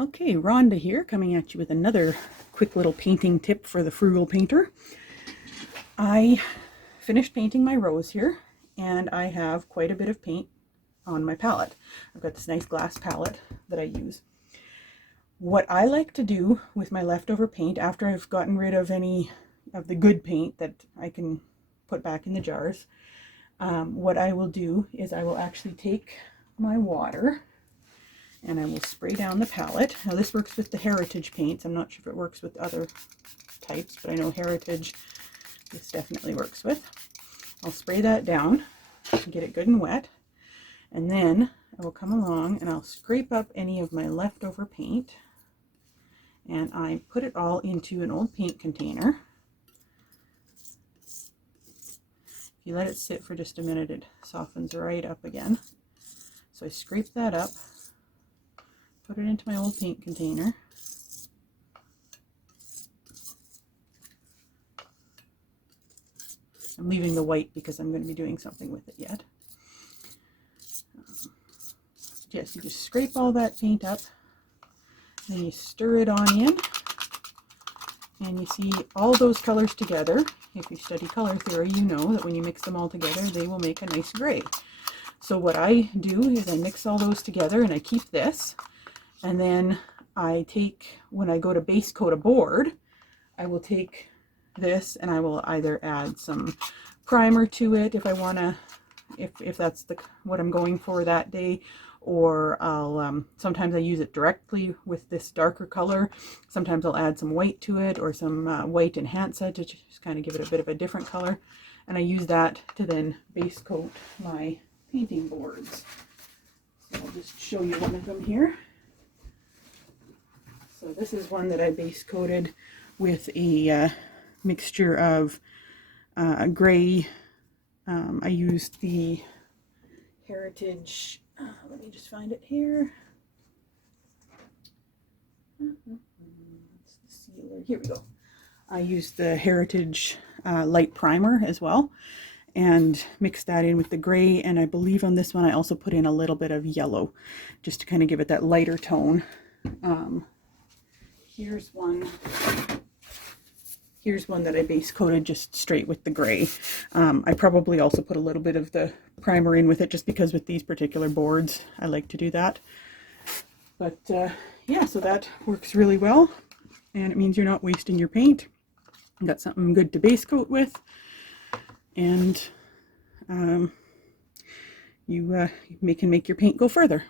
Okay, Rhonda here, coming at you with another quick little painting tip for the frugal painter. I finished painting my rose here, and I have quite a bit of paint on my palette. I've got this nice glass palette that I use. What I like to do with my leftover paint, after I've gotten rid of any of the good paint that I can put back in the jars, what I will do is I will actually take my water and I will spray down the palette. Now this works with the Heritage paints. I'm not sure if it works with other types, but I know Heritage this definitely works with. I'll spray that down and get it good and wet, and then I will come along and I'll scrape up any of my leftover paint, and I put it all into an old paint container. If you let it sit for just a minute, it softens right up again. So I scrape that up, put it into my old paint container. I'm leaving the white because I'm going to be doing something with it yet. Yes, you just scrape all that paint up, then you stir it on in, and you see all those colors together. If you study color theory, you know that when you mix them all together, they will make a nice gray. So what I do is I mix all those together and I keep this. And then I take, when I go to base coat a board, I will take this and I will either add some primer to it if I want to, if that's what I'm going for that day, or I'll sometimes I use it directly with this darker color. Sometimes I'll add some white to it, or some white enhance it to just kind of give it a bit of a different color. And I use that to then base coat my painting boards. So I'll just show you one of them here. So this is one that I base coated with a mixture of gray. I used the Heritage, let me just find it here. It's the sealer. Here we go. I used the Heritage light primer as well, and mixed that in with the gray, and I believe on this one I also put in a little bit of yellow just to kind of give it that lighter tone. Here's one that I base coated just straight with the gray. I probably also put a little bit of the primer in with it, just because with these particular boards I like to do that. But yeah, so that works really well, and it means you're not wasting your paint. You got something good to base coat with, and you can make your paint go further.